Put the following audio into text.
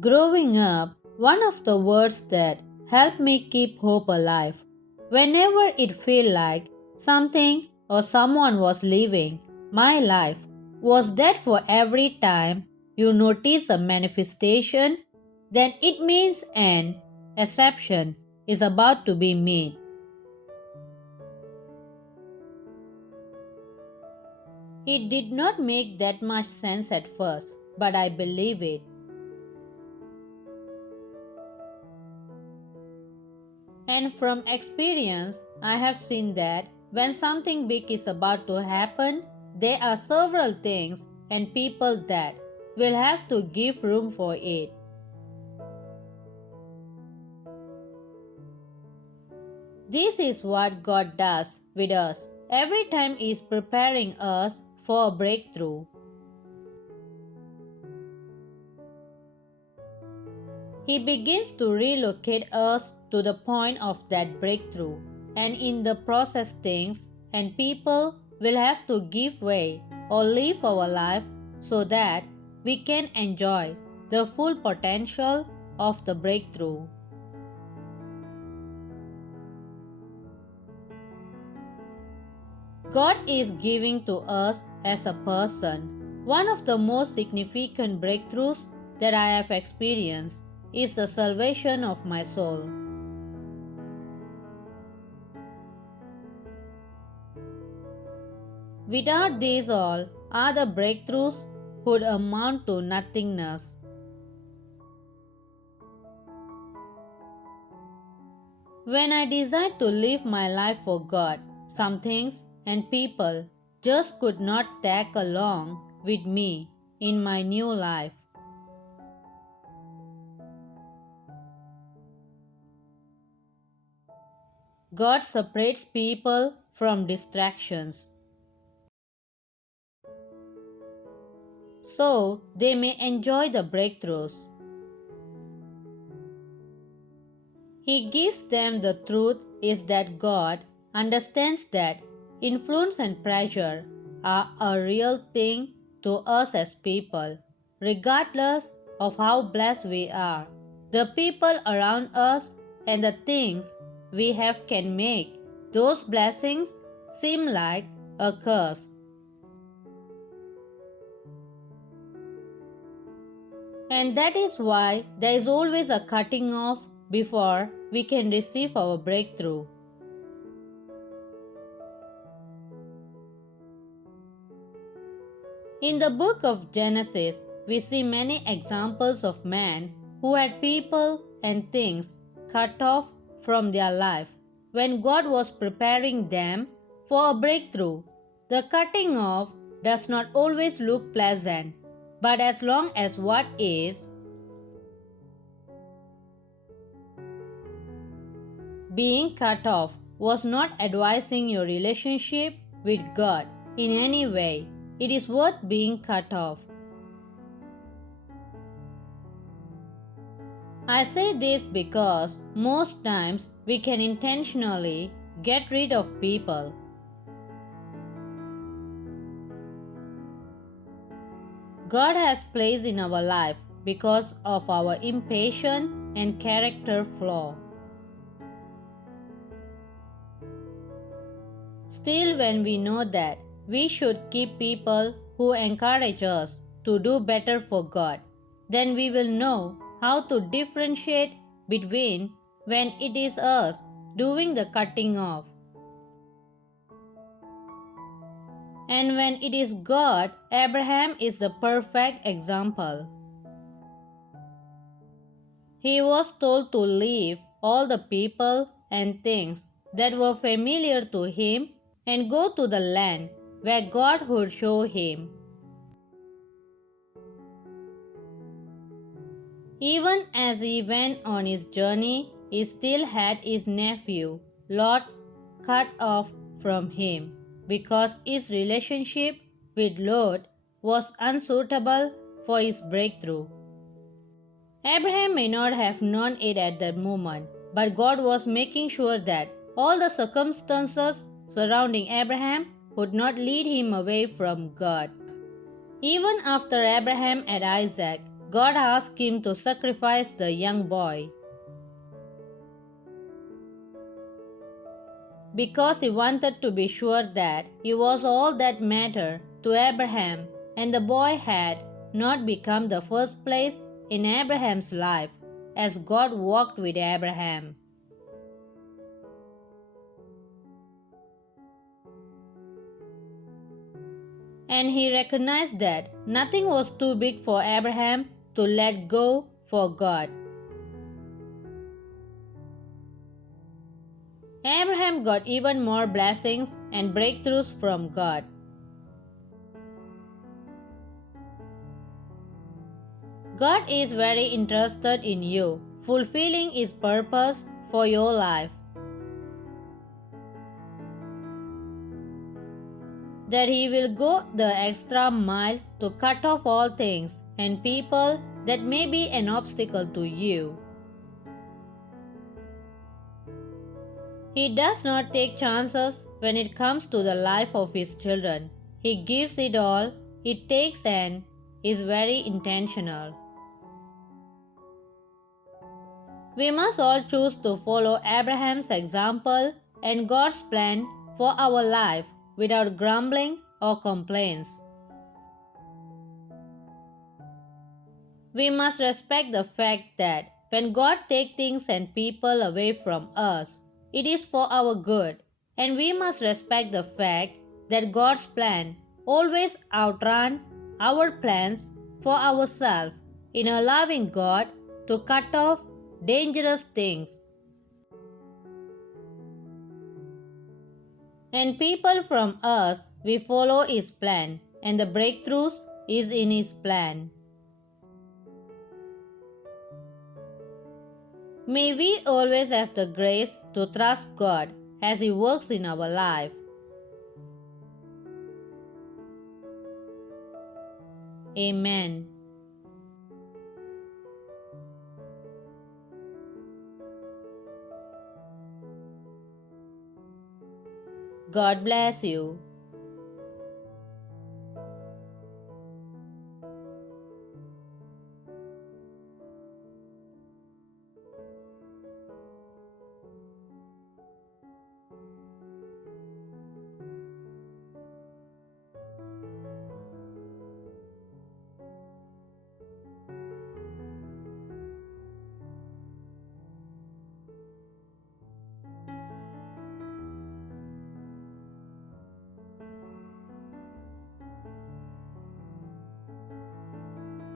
Growing up, one of the words that helped me keep hope alive, whenever it felt like something or someone was leaving my life, was that for every time you notice a manifestation, then it means an exception is about to be made. It did not make that much sense at first, but I believe it. And from experience, I have seen that when something big is about to happen, there are several things and people that will have to give room for it. This is what God does with us every time He is preparing us for a breakthrough. He begins to relocate us to the point of that breakthrough, and in the process, things and people will have to give way or live our life so that we can enjoy the full potential of the breakthrough. God is giving to us as a person. One of the most significant breakthroughs that I have experienced is the salvation of my soul. Without these all other breakthroughs would amount to nothingness. When I decided to live my life for God, some things and people just could not tag along with me in my new life. God separates people from distractions so they may enjoy the breakthroughs. He gives them the truth is that God understands that influence and pressure are a real thing to us as people, regardless of how blessed we are. The people around us and the things we have can make those blessings seem like a curse. And that is why there is always a cutting off before we can receive our breakthrough. In the book of Genesis, we see many examples of men who had people and things cut off from their life when God was preparing them for a breakthrough. The cutting off does not always look pleasant, but as long as what is being cut off was not advising your relationship with God in any way, it is worth being cut off. I say this because most times we can intentionally get rid of people. God has placed in our life because of our impatience and character flaw. Still, when we know that we should keep people who encourage us to do better for God, then we will know how to differentiate between when it is us doing the cutting off and when it is God. Abraham is the perfect example. He was told to leave all the people and things that were familiar to him and go to the land where God would show him. Even as he went on his journey, he still had his nephew, Lot, cut off from him because his relationship with Lot was unsuitable for his breakthrough. Abraham may not have known it at that moment, but God was making sure that all the circumstances surrounding Abraham would not lead him away from God. Even after Abraham had Isaac, God asked him to sacrifice the young boy because he wanted to be sure that he was all that mattered to Abraham, and the boy had not become the first place in Abraham's life as God walked with Abraham. And he recognized that nothing was too big for Abraham to let go for God. Abraham got even more blessings and breakthroughs from God. God is very interested in you, fulfilling His purpose for your life. That He will go the extra mile to cut off all things and people that may be an obstacle to you. He does not take chances when it comes to the life of His children. He gives it all, He takes and is very intentional. We must all choose to follow Abraham's example and God's plan for our life without grumbling or complaints. We must respect the fact that when God takes things and people away from us, it is for our good, and we must respect the fact that God's plan always outruns our plans for ourselves in allowing God to cut off dangerous things and people from us. We follow His plan, and the breakthroughs is in His plan. May we always have the grace to trust God as He works in our life. Amen. God bless you.